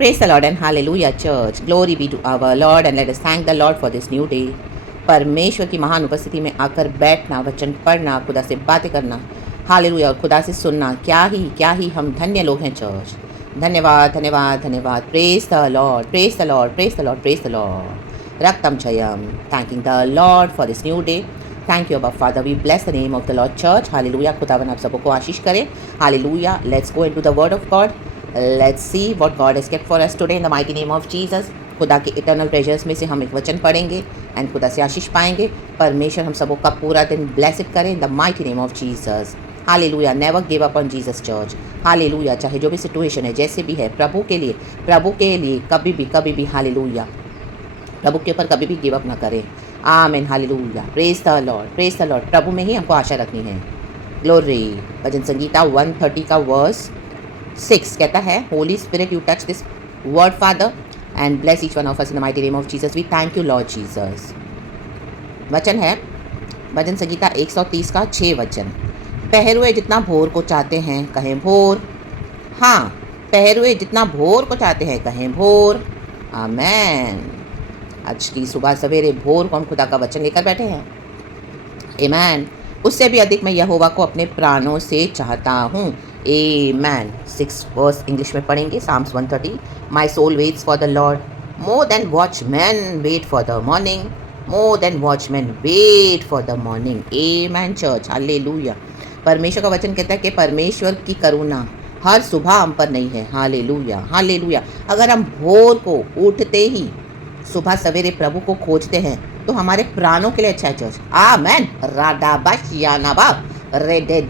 Praise the Lord and hallelujah church. Glory be to our Lord and let us thank the Lord for this new day. परमेश्वर की महान उपस्थिति में आकर बैठना, वचन पढ़ना, खुदा से बातें करना, हालेलुया, और खुदा से सुनना, क्या ही हम धन्य लोग हैं चर्च. धन्यवाद धन्यवाद धन्यवाद. Praise the Lord, praise the Lord, praise the Lord, praise the Lord. रक्तम जयम. Thanking the Lord for this new day. Thank you अबा father. We bless the name of the Lord church. Hallelujah. खुदावन आप सबको आशीष करे. Hallelujah. Let's go into the word of God. Let's see what God has kept for us today in the mighty name of Jesus. खुदा के eternal treasures में से हम एक वचन पढ़ेंगे एंड खुदा से आशीष पाएंगे. परमेश्वर हम सबों का पूरा दिन ब्लेसिड करें इन the mighty name of Jesus. Hallelujah. Never give up on Jesus church. Hallelujah. चाहे जो भी सिचुएशन है, जैसे भी है, प्रभु के लिए कभी भी हालेलुया, प्रभु के ऊपर कभी भी गिव अप ना करें. आमीन. Hallelujah. Praise the Lord, praise the Lord. प्रभु में ही हमको आशा रखनी है. ग्लोरी. भजन संगीता 130 का वर्स 6 कहता है, holy spirit you touch this word father and bless each one of us in the mighty name of Jesus. We thank you Lord Jesus. वचन है भजन संगीता 130 का 6 वचन. पहरुए जितना भोर को चाहते हैं कहें भोर. हाँ, पहरुए जितना भोर को चाहते हैं कहें भोर. आमेन. आज की सुबह सवेरे भोर को हम खुदा का वचन लेकर बैठे हैं. आमेन. उससे भी अधिक मैं यहोवा को अपने प्राणों से चाहता हूँ. Amen. 6 verse इंग्लिश में पढ़ेंगे. Psalms 130. My soul waits for the Lord more than watchmen wait for the morning. More than watchmen wait for the morning. Amen church. Hallelujah. परमेश्वर का वचन कहता है कि परमेश्वर की करुणा हर सुबह हम पर नहीं है. Hallelujah, hallelujah. अगर हम भोर को उठते ही सुबह सवेरे प्रभु को खोजते हैं तो हमारे प्राणों के लिए अच्छा है चर्च. आमेन. राडाबाशियानाबा रेडे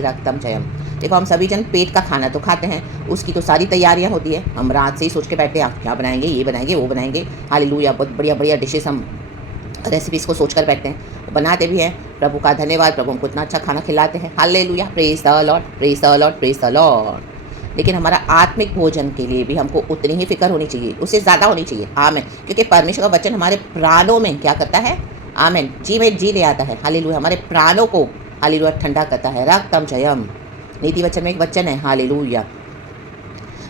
रक्तम जयम. देखो, हम सभी जन पेट का खाना तो खाते हैं, उसकी तो सारी तैयारियां होती है. हम रात से ही सोच के बैठते हैं क्या बनाएंगे, ये बनाएंगे, वो बनाएंगे. हालेलुया. बहुत बढ़िया बढ़िया डिशेस हम रेसिपीज़ को सोच कर बैठते हैं, बनाते भी हैं. प्रभु का धन्यवाद, प्रभु हमको इतना अच्छा खाना खिलाते हैं. Hallelujah. Praise the Lord, praise the Lord, praise the Lord. लेकिन हमारा आत्मिक भोजन के लिए भी हमको उतनी ही फिक्र होनी चाहिए, उससे ज़्यादा होनी चाहिए. आमीन. क्योंकि परमेश्वर का वचन हमारे प्राणों में क्या करता है. आमीन. जी में जी ले आता है. हालेलुया. हमारे प्राणों को हालेलुया ठंडा करता है. रक्तम जयम. नीति वचन में एक वचन है. हालेलुया.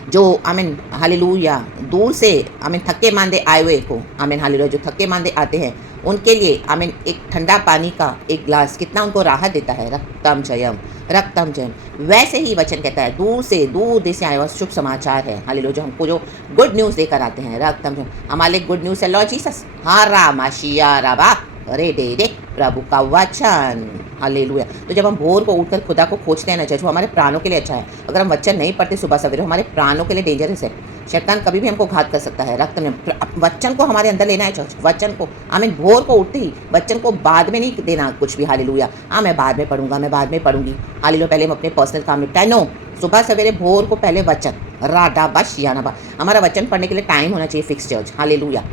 जो आमीन हालेलुया दूर से आमीन थके मांदे आए हुए को, आमीन हालेलुया, जो थके मांदे आते हैं उनके लिए आमीन एक ठंडा पानी का एक ग्लास कितना उनको राहत देता है. रक्तम जयम, रक्तम जयम. वैसे ही वचन कहता है दूर देश से आया हुआ शुभ समाचार है. हालेलुया. जो हमको जो गुड न्यूज़ देकर आते हैं. रक्तम जयम. हमारे गुड न्यूज़ है लॉर्ड जीसस. हारा माशिया राबा रे दे दे प्रभु का वचन. हालेलुया. तो जब हम भोर को उठकर खुदा को खोजते हैं ना चर्च, वो हमारे प्राणों के लिए अच्छा है. अगर हम वचन नहीं पढ़ते सुबह सवेरे, हमारे प्राणों के लिए डेंजरस है. शैतान कभी भी हमको घात कर सकता है. रक्त में वचन को हमारे अंदर लेना है चर्च. वचन को आमीन. भोर को उठते ही वचन को बाद में नहीं देना कुछ भी. हालेलुया. हाँ, मैं बाद में पढ़ूंगा, मैं बाद में पढ़ूंगी. हालेलुया. पहले हम अपने पर्सनल काम निपटाए. नो, सुबह सवेरे भोर को पहले वचन. राडा बश याना. हमारा वचन पढ़ने के लिए टाइम होना चाहिए फिक्स चर्च. हालेलुया.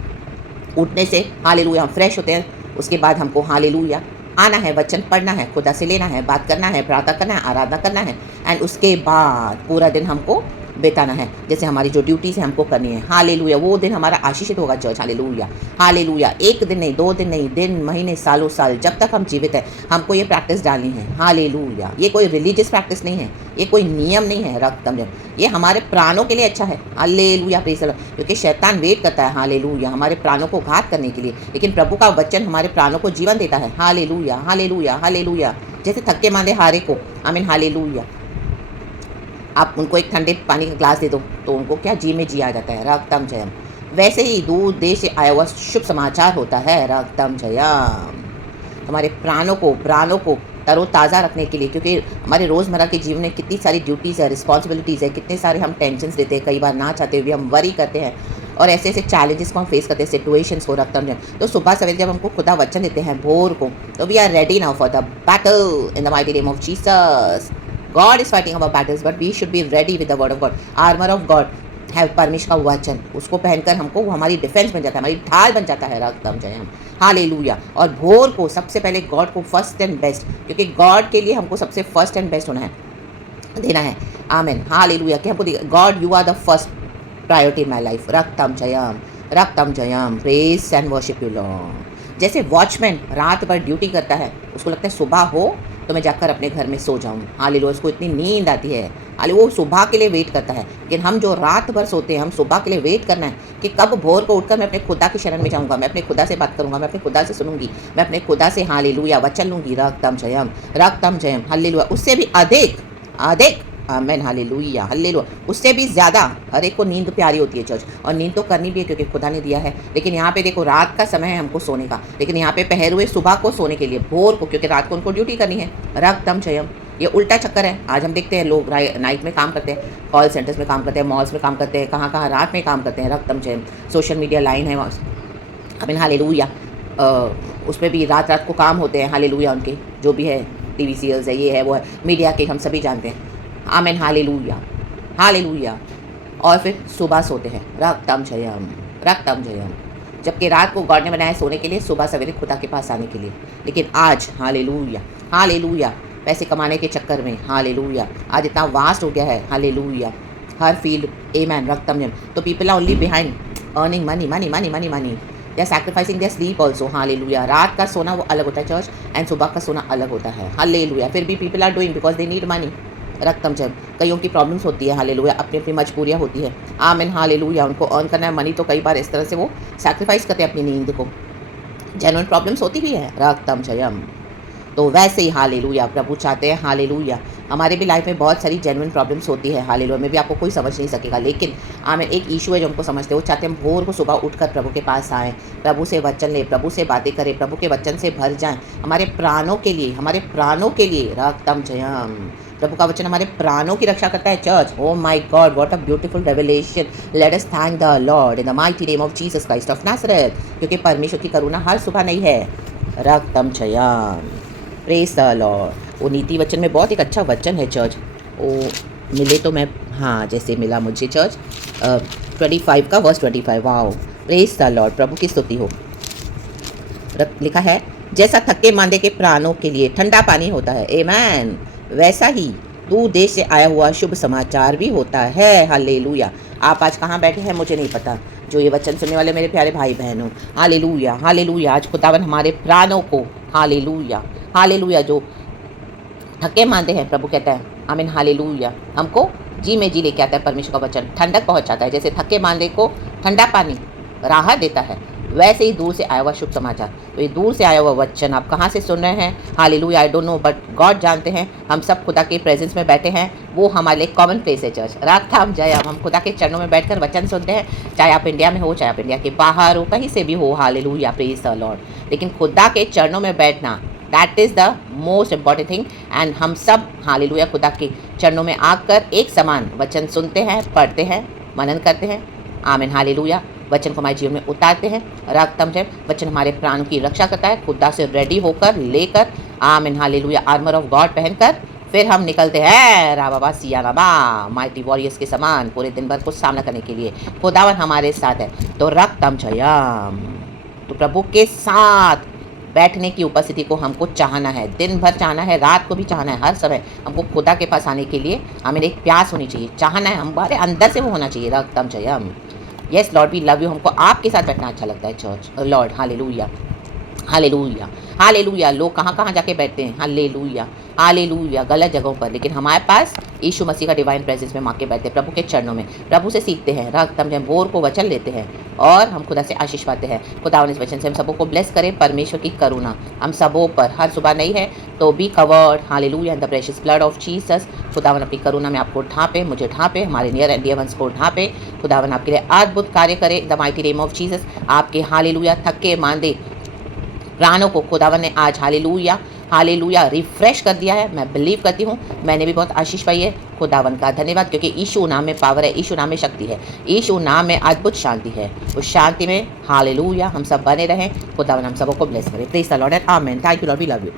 उठने से हालेलुया हम फ्रेश होते हैं. उसके बाद हमको हालेलुया आना है, वचन पढ़ना है, खुदा से लेना है, बात करना है, प्रार्थना करना है, आराधना करना है. एंड उसके बाद पूरा दिन हमको बिताना है. जैसे हमारी जो ड्यूटीज़ है हमको करनी है. हालेलुया. वो दिन हमारा आशीषित होगा चर्च. Hallelujah, hallelujah. एक दिन नहीं, 2 दिन नहीं, दिन महीने सालों साल जब तक हम जीवित हैं हमको ये प्रैक्टिस डालनी है. हालेलुया. ये कोई रिलीजियस प्रैक्टिस नहीं है, ये कोई नियम नहीं है. रक्तम जब ये हमारे प्राणों के लिए अच्छा है. हालेलुया. Praise the Lord. क्योंकि शैतान वेट करता है हालेलुया हमारे प्राणों को घात करने के लिए, लेकिन प्रभु का वचन हमारे प्राणों को जीवन देता है. Hallelujah, hallelujah, hallelujah. जैसे थके मांदे हारे को आमीन हालेलुया आप उनको एक ठंडे पानी का ग्लास दे दो तो उनको क्या जी में जी आ जाता है. रक्तम जयम. वैसे ही दूर देश से आया हुआ शुभ समाचार होता है. रक्तम जयम. हमारे प्राणों को तरोताज़ा रखने के लिए, क्योंकि हमारे रोज़मर्रा के जीवन में कितनी सारी ड्यूटीज़ है, रिस्पॉन्सिबिलिटीज़ है, कितने सारे हम टेंशन्स देते हैं, कई बार ना चाहते हुए हम वरी करते हैं और ऐसे ऐसे चैलेंजेस को हम फेस करते हैं, सिचुएशंस को. रक्तम जयम. तो सुबह सवेरे जब हमको खुदा वचन देते हैं भोर को, तो we are ready now for the battle in the mighty name of Jesus. God is fighting our battles, but we should be ready with the word of God. Armor of God है परमेश्वर का वचन. उसको पहनकर हमको वो हमारी defence बन जाता है, हमारी ढाल बन जाता है. रक्तम जयम. हालेलुया. और भोर को सबसे पहले गॉड को फर्स्ट एंड बेस्ट, क्योंकि गॉड के लिए हमको सबसे फर्स्ट एंड बेस्ट होना है, देना है. आमीन. हालेलुया. कि हमको God you are the first priority in my life. रक्तम जयम, रक्तम जयम. Praise and worship you Lord. जैसे वॉचमैन रात भर ड्यूटी करता है, उसको लगता है सुबह हो तो मैं जाकर अपने घर में सो जाऊँ. हालेलुया. उसको इतनी नींद आती है हाले वो सुबह के लिए वेट करता है, लेकिन हम जो रात भर सोते हैं, हम सुबह के लिए वेट करना है कि कब भोर को उठकर मैं अपने खुदा की शरण में जाऊँगा, मैं अपने खुदा से बात करूँगा, मैं अपने खुदा से सुनूँगी, मैं अपने खुदा से हालेलुया वचन लूँगी, रक्तम जयम हालेलुया। उससे भी अधिक अधिक आमेन हालेलुया हालेलुया, उससे भी ज़्यादा हर एक को नींद प्यारी होती है चर्च, और नींद तो करनी भी है क्योंकि खुदा ने दिया है। लेकिन यहाँ पे देखो रात का समय है हमको सोने का, लेकिन यहाँ पे पहर हुए सुबह को सोने के लिए, भोर को, क्योंकि रात को उनको ड्यूटी करनी है। रक्तम जयम, ये उल्टा चक्कर है। आज हम देखते हैं लोग नाइट में काम करते हैं, कॉल सेंटर्स में काम करते हैं, मॉल्स में काम करते हैं, कहाँ कहाँ रात में काम करते हैं। रक्तम जयम सोशल मीडिया लाइन है आमीन हालेलुया, उसमें भी रात रात को काम होते हैं हालेलुया। उनके जो भी है टीवी सीरियल्स है, ये है वो है, मीडिया के हम सभी जानते हैं। आमीन हालेलुया हालेलुया। और फिर सुबह सोते हैं, रक्तम जयम। जबकि रात को गॉड ने बनाया सोने के लिए, सुबह सवेरे खुदा के पास आने के लिए। लेकिन आज हालेलुया हालेलुया, पैसे कमाने के चक्कर में हालेलुया आज इतना वास्ट हो गया है हालेलुया, हर फील्ड आमीन रक्तम जयम। तो people are only behind earning money money money money money, they are sacrificing their sleep also hallelujah. रात का सोना वो अलग होता है चर्च, एंड सुबह का सोना अलग होता है हालेलुया। फिर भी people are doing because they need money. रक्तम जयम, कईयों की प्रॉब्लम्स होती है हालेलुया, अपनी अपनी मजबूरियाँ होती है आमीन हालेलुया। उनको अर्न करना है मनी, तो कई बार इस तरह से वो सैक्रिफाइस करते हैं अपनी नींद को। जेन्युइन प्रॉब्लम्स होती भी है रक्तम जयम। तो वैसे ही हालेलुया प्रभु चाहते हैं हालेलुया, हमारे भी लाइफ में बहुत सारी जेन्युइन प्रॉब्लम्स होती है हालेलुया में भी, आपको कोई समझ नहीं सकेगा। लेकिन आमीन एक इशू है जो हमको समझते हैं, वो चाहते हैं भोर को सुबह उठकर प्रभु के पास आएँ, प्रभु से वचन ले, प्रभु से बातें करें, प्रभु के वचन से भर जाएं, हमारे प्राणों के लिए, हमारे प्राणों के लिए रक्तम जयम। प्रभु का वचन हमारे प्राणों की रक्षा करता है church. Oh my God, what a beautiful revelation. Let us thank the Lord in the mighty name of Jesus Christ of Nazareth, क्योंकि परमेश्वर की करुणा हर सुबह नहीं है। रक्तम जयम, प्रेज द लॉर्ड। वो नीति वचन में बहुत एक अच्छा वचन है चर्च, वो मिले तो मैं, हाँ जैसे मिला मुझे चर्च 25 का verse 25, wow praise the Lord, प्रभु की स्तुति हो। लिखा है जैसा थके मांदे के प्राणों के लिए ठंडा पानी होता है आमीन, वैसा ही दूर देश से आया हुआ शुभ समाचार भी होता है हालेलुया। आप आज कहाँ बैठे हैं मुझे नहीं पता, जो ये वचन सुनने वाले मेरे प्यारे भाई बहनों हालेलुया हालेलुया, आज खुदावन हमारे प्राणों को हालेलुया हालेलुया, जो थके मांदे हैं प्रभु कहता है आमीन हालेलुया, हमको जी में जी लेके आता है। परमेश्वर का वचन ठंडक पहुंचाता है, जैसे थके मांदे को ठंडा पानी राहत देता है, वैसे ही दूर से आया हुआ शुभ समाचार। तो ये दूर से आया हुआ वचन आप कहाँ से सुन रहे हैं hallelujah, I don't know, but God जानते हैं। हम सब खुदा के प्रेजेंस में बैठे हैं, वो हमारे लिए कॉमन प्लेस है चर्च। रात जयम, हम खुदा के चरणों में बैठकर वचन सुनते हैं, चाहे आप इंडिया में हो, चाहे आप इंडिया के बाहर हो, कहीं से भी हो हालेलुया प्रेज द लॉर्ड। लेकिन खुदा के चरणों में बैठना, that is the most important thing. And हम सब हालेलुया खुदा के चरणों में आकर एक समान वचन सुनते हैं, पढ़ते हैं, मनन करते हैं आमीन हालेलुया, वचन को हमारे जीवन में उतारते हैं। रक्तम जयम, वचन हमारे प्राणों की रक्षा करता है, खुदा से रेडी होकर लेकर आमीन हालेलुया आर्मर ऑफ गॉड पहनकर फिर हम निकलते हैं राबाबा सिया राबा माइटी वॉरियर्स के समान पूरे दिन भर को सामना करने के लिए। खुदावन हमारे साथ है। तो रक्तम जयम, तो प्रभु के साथ बैठने की उपस्थिति को हमको चाहना है, दिन भर चाहना है, रात को भी चाहना है, हर समय हमको खुदा के पास आने के लिए हमें एक प्यास होनी चाहिए, चाहना है, हमारे अंदर से वो होना चाहिए। रक्तम जयम, yes Lord we love you, हमको आपके साथ बैठना अच्छा लगता है church Lord hallelujah hallelujah hallelujah. लोग कहाँ कहाँ जाके बैठते हैं हालेलुया हालेलुया, गलत जगहों पर, लेकिन हमारे पास यीशु मसीह का डिवाइन प्रेजेंस में माँ के बैठते हैं, प्रभु के चरणों में, प्रभु से सीखते हैं, रक्तम जयम, भोर को वचन लेते हैं और हम खुदा से आशीष पाते हैं। खुदावन इस वचन से हम सबों को ब्लेस करें, परमेश्वर की करुणा हम सबों पर हर सुबह नहीं है तो भी covered hallelujah in the precious blood of Jesus. खुदावन अपनी करुणा में आपको ढांपे, मुझे ढांपे, हमारे नियर एंड डियर वंस को ढांपे। खुदावन आपके लिए अद्भुत कार्य करे the mighty name of Jesus. आपके हालेलुया थके मांदे प्राणों को खुदावन ने आज हालेलुया हालेलुया रिफ्रेश कर दिया है। मैं बिलीव करती हूँ, मैंने भी बहुत आशीष पाई है। खुदावन का धन्यवाद, क्योंकि यीशु नाम में पावर है, यीशु नाम में शक्ति है, यीशु नाम में अद्भुत शांति है। उस शांति में हालेलुया हम सब बने रहें। खुदावन हम सबों को ब्लेस करें। Praise the lord and amen. Thank you Lord, we love you.